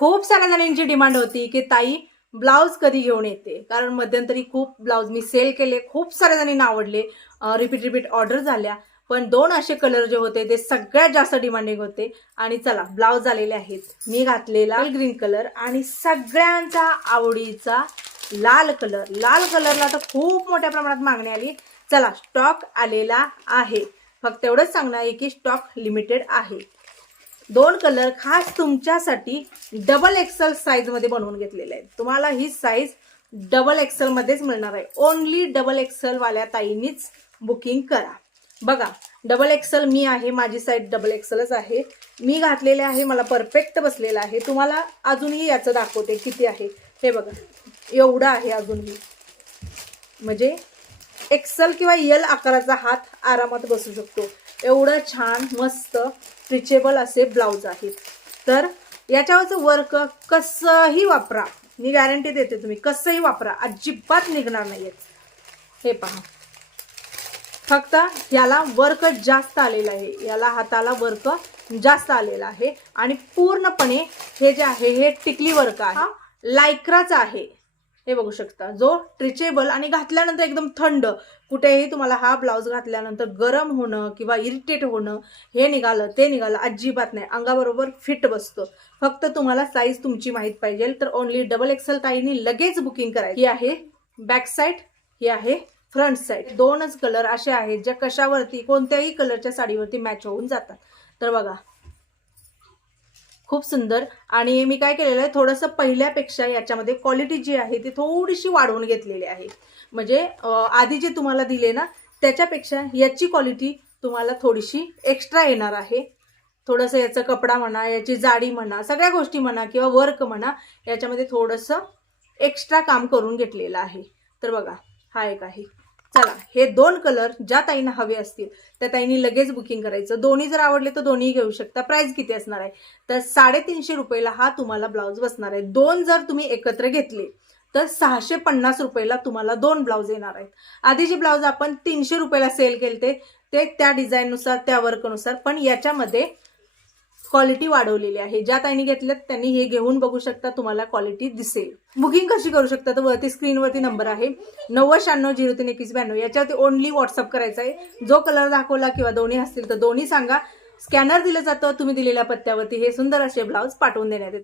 खूप साऱ्या जणांची डिमांड होती की ताई ब्लाऊज कधी घेऊन येते, कारण मध्यंतरी खूप ब्लाऊज मी सेल केले, खूप साऱ्या जणांना आवडले, रिपीट ऑर्डर झाल्या. पण दोन असे कलर जे होते ते सगळ्यात जास्त डिमांडिंग होते. आणि चला ब्लाऊज आलेले आहेत. मी घातलेला ग्रीन कलर आणि सगळ्यांचा आवडीचा लाल कलर. लाल कलरला तर खूप मोठ्या प्रमाणात मागणी आली. चला स्टॉक आलेला आहे. फक्त एवढंच सांगणार आहे की स्टॉक लिमिटेड आहे. दोन कलर खास तुमच्यासाठी डबल एक्सेल साईज मध्ये बनवून घेतलेले आहेत. तुम्हाला ही साईज डबल एक्सेल मध्येच मिळणार आहे. ओनली डबल एक्सेल वाल्या ताईंनीच बुकिंग करा. बघा डबल एक्सेल मी आहे, माझी साईज डबल एक्सेलच आहे. मी घातलेले आहे, मला परफेक्ट बसलेला आहे. तुम्हाला अजूनही याचं दाखवते किती आहे. हे बघा एवढं आहे अजूनही, म्हणजे एक्सेल किंवा एल आकाराचा हात आरामात बसू शकतो. एवढं छान मस्त स्ट्रेचेबल असे ब्लाऊज आहेत. तर याच्यावरचं वर्क कसंही वापरा, मी गॅरंटी देते, तुम्ही कसंही वापरा अजिबात निघणार नाहीये. हे पहा, फक्त याला वर्क जास्त आलेलं आहे, याला हाताला वर्क जास्त आलेलं आहे. आणि पूर्णपणे हे जे आहे हे टिकली वर्क आहे, लायक्राचा आहे. हे बघू शकता, जो स्ट्रेचेबल आणि घातल्यानंतर एकदम थंड. कुठेही तुम्हाला हा ब्लाऊज घातल्यानंतर गरम होणं किंवा इरिटेट होणं, हे निघालं ते निघालं, अजिबात नाही. अंगाबरोबर फिट बसतो. फक्त तुम्हाला साईज तुमची माहीत पाहिजे तर ओनली डबल एक्सेल ताईंनी लगेच बुकिंग करायची. ही आहे बॅक साईड, ही आहे फ्रंट साईड. दोनच कलर असे आहेत ज्या कशावरती कोणत्याही कलरच्या साडीवरती मॅच होऊन जातात. तर बघा खूप सुंदर. आणि मी काय केलेलं आहे, थोडंसं पहिल्यापेक्षा याच्यामध्ये क्वालिटी जी आहे ती थोडीशी वाढवून घेतलेली आहे. म्हणजे आधी जे तुम्हाला दिले ना त्याच्यापेक्षा याची क्वालिटी तुम्हाला थोडीशी एक्स्ट्रा येणार आहे. थोडंसं याचा कपडा म्हणा, याची जाडी म्हणा, सगळ्या गोष्टी म्हणा किंवा वर्क म्हणा, याच्यामध्ये थोडंसं एक्स्ट्रा काम करून घेतलेलं आहे. तर बघा हा एक आहे. चला हे दोन कलर ज्या ताईंना हवे असतील त्या ताईंनी लगेच बुकिंग करायचं. दोन्ही जर आवडले तर दोन्ही घेऊ शकता. प्राइस किती असणार आहे तर 350 रुपयाला हा तुम्हाला ब्लाऊज बसणार आहे. दोन जर तुम्ही एकत्र घेतले तर 650 रुपयाला तुम्हाला दोन ब्लाऊज येणार आहेत. आधीचे ब्लाऊज आपण 300 रुपयाला सेल केले ते त्या डिझाईननुसार त्या वर्कनुसार, पण याच्यामध्ये क्वालिटी वाढवलेली आहे. ज्या ताईंनी घेतल्यात त्यांनी हे घेऊन बघू शकता, तुम्हाला क्वालिटी दिसेल. बुकिंग कशी करू शकता तर वरती स्क्रीनवरती नंबर आहे 9096032192. याच्यावरती ओनली व्हॉट्सअप करायचा आहे. जो कलर दाखवला किंवा दोन्ही असतील तर दोन्ही सांगा. स्कॅनर दिलं जातं, तुम्ही दिलेल्या पत्त्यावरती हे सुंदर असे ब्लाऊज पाठवून देण्यात येते.